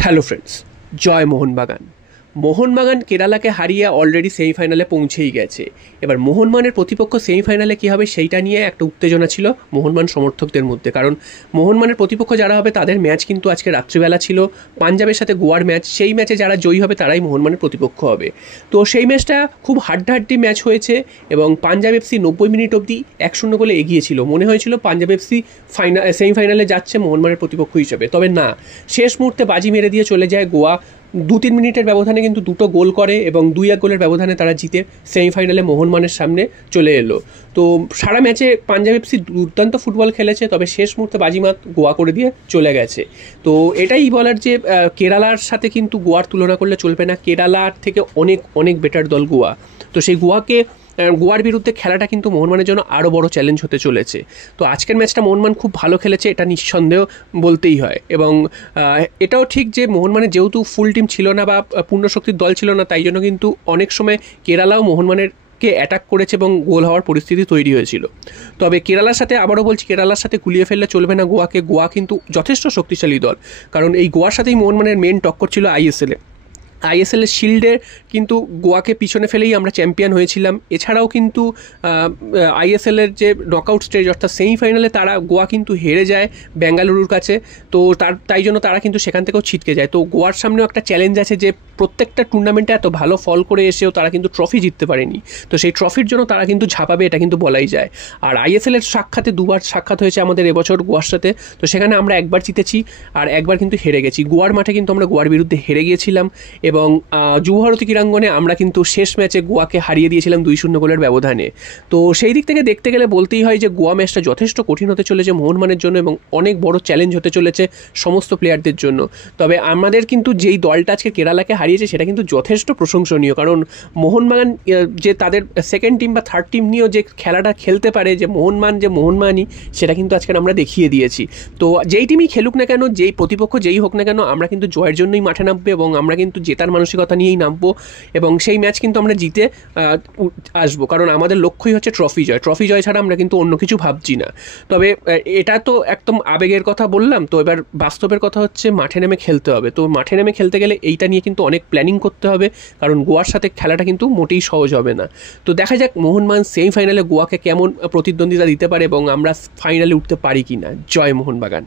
Hello friends, জয় মোহনবাগান। মোহনবাগান কেরালাকে হারিয়ে already সেমিফাইনালে পৌঁছেই গেছে। এবার মোহনবাগানের প্রতিপক্ষ সেমিফাইনালে কী হবে সেইটা নিয়ে একটা উত্তেজনা ছিল মোহনবাগান সমর্থকদের মধ্যে, কারণ মোহনবাগানের প্রতিপক্ষ যারা হবে তাদের ম্যাচ কিন্তু আজকে রাত্রিবেলা ছিল পাঞ্জাবের সাথে গোয়ার ম্যাচ। সেই ম্যাচে যারা জয়ী হবে তারাই মোহনবাগানের প্রতিপক্ষ হবে। তো সেই ম্যাচটা খুব হাড্ডাহাড্ডি ম্যাচ হয়েছে এবং পাঞ্জাব এফসি 90 মিনিট অবধি 1-0 গোলে এগিয়েছিল। মনে হয়েছিল পাঞ্জাব এফসি সেমিফাইনালে যাচ্ছে মোহনবাগানের প্রতিপক্ষ হিসেবে, তবে না, শেষ মুহূর্তে বাজি মেরে দিয়ে চলে যায় গোয়া। 2-3 মিনিটের ব্যবধানে কিন্তু দুটো গোল করে এবং 2-1 গোলের ব্যবধানে তারা জিতে সেমিফাইনালে মোহনবাগানের সামনে চলে এলো। তো সারা ম্যাচে পাঞ্জাব এফসি দুর্দান্ত ফুটবল খেলেছে, তবে শেষ মুহূর্তে বাজিমাত গোয়া করে দিয়ে চলে গেছে। তো এটাই বলার যে কেরালার সাথে কিন্তু গোয়ার তুলনা করলে চলবে না। কেরালার থেকে অনেক অনেক বেটার দল গোয়া। তো সেই গোয়ার বিরুদ্ধে খেলাটা কিন্তু মোহনবাগানের জন্য আরও বড় চ্যালেঞ্জ হতে চলেছে। তো আজকের ম্যাচটা মোহনবাগান খুব ভালো খেলেছে, এটা নিঃসন্দেহ বলতেই হয়। এবং এটাও ঠিক যে মোহনবাগানের যেহেতু ফুল টিম ছিল না বা পূর্ণশক্তির দল ছিল না, তাই জন্য কিন্তু অনেক সময় কেরালাও মোহনবাগানের অ্যাটাক করেছে এবং গোল হওয়ার পরিস্থিতি তৈরি হয়েছিল। তবে কেরালার সাথে আবারও বলছি, কেরালার সাথে গুলিয়ে ফেললে চলবে না গোয়াকে। গোয়া কিন্তু যথেষ্ট শক্তিশালী দল, কারণ এই গোয়ার সাথেই মোহনবাগানের মেন টক্কর ছিল আইএসএলের শিল্ডে কিন্তু গোয়াকে পিছনে ফেলেই আমরা চ্যাম্পিয়ন হয়েছিলাম। এছাড়াও কিন্তু আইএসএলের যে নকআউট স্টেজ অর্থাৎ সেমিফাইনালে গোয়া কিন্তু হেরে যায় বেঙ্গালুরুর কাছে। তো তাই জন্য তারা কিন্তু সেখান থেকেও ছিটকে যায়। তো গোয়ার সামনেও একটা চ্যালেঞ্জ আছে যে প্রত্যেকটা টুর্নামেন্টে এত ভালো ফল করে এসেও তারা কিন্তু ট্রফি জিততে পারেনি। তো সেই ট্রফির জন্য তারা কিন্তু ঝাঁপাবে, এটা কিন্তু বলাই যায়। আর আইএসএলের সাক্ষাতে 2বার সাক্ষাৎ হয়েছে আমাদের এবছর গোয়ার সাথে। তো সেখানে আমরা একবার জিতেছি আর একবার কিন্তু হেরে গেছি। গোয়ার মাঠে কিন্তু আমরা গোয়ার বিরুদ্ধে হেরে গিয়েছিলাম এবং যুবভারতী ক্রীড়াঙ্গনে আমরা কিন্তু শেষ ম্যাচে গোয়াকে হারিয়ে দিয়েছিলাম 2-0 গোলের ব্যবধানে। তো সেই দিক থেকে দেখতে গেলে বলতেই হয় যে গোয়া ম্যাচটা যথেষ্ট কঠিন হতে চলেছে মোহনবাগানের জন্য এবং অনেক বড় চ্যালেঞ্জ হতে চলেছে সমস্ত প্লেয়ারদের জন্য। তবে আমাদের কিন্তু যেই দলটা আজকে কেরালাকে হারিয়েছে সেটা কিন্তু যথেষ্ট প্রশংসনীয়, কারণ মোহনবাগান যে তাদের সেকেন্ড টিম বা থার্ড টিম নিয়েও যে খেলাটা খেলতে পারে, যে মোহনবাগানই, সেটা কিন্তু আজকে আমরা দেখিয়ে দিয়েছি। তো যেই টিমই খেলুক না কেন, যেই প্রতিপক্ষ যেই হোক না কেন, আমরা কিন্তু জয়ের জন্যই মাঠে নামবে এবং আমরা কিন্তু জেতার মানসিকতা নিয়েই নামবো এবং সেই ম্যাচ কিন্তু আমরা জিতে আসবো, কারণ আমাদের লক্ষ্যই হচ্ছে ট্রফি জয় ছাড়া আমরা কিন্তু অন্য কিছু ভাবছি না। তবে এটা তো একদম আবেগের কথা বললাম, তো এবার বাস্তবের কথা হচ্ছে মাঠে নেমে খেলতে হবে। তো মাঠে নেমে খেলতে গেলে এইটা নিয়ে কিন্তু অনেক প্ল্যানিং করতে হবে, কারণ গোয়ার সাথে খেলাটা কিন্তু মোটেই সহজ হবে না। তো দেখা যাক মোহনবাগান সেমিফাইনালে গোয়াকে কেমন প্রতিদ্বন্দ্বিতা দিতে পারে এবং আমরা ফাইনালে উঠতে পারি কি না। জয় মোহনবাগান।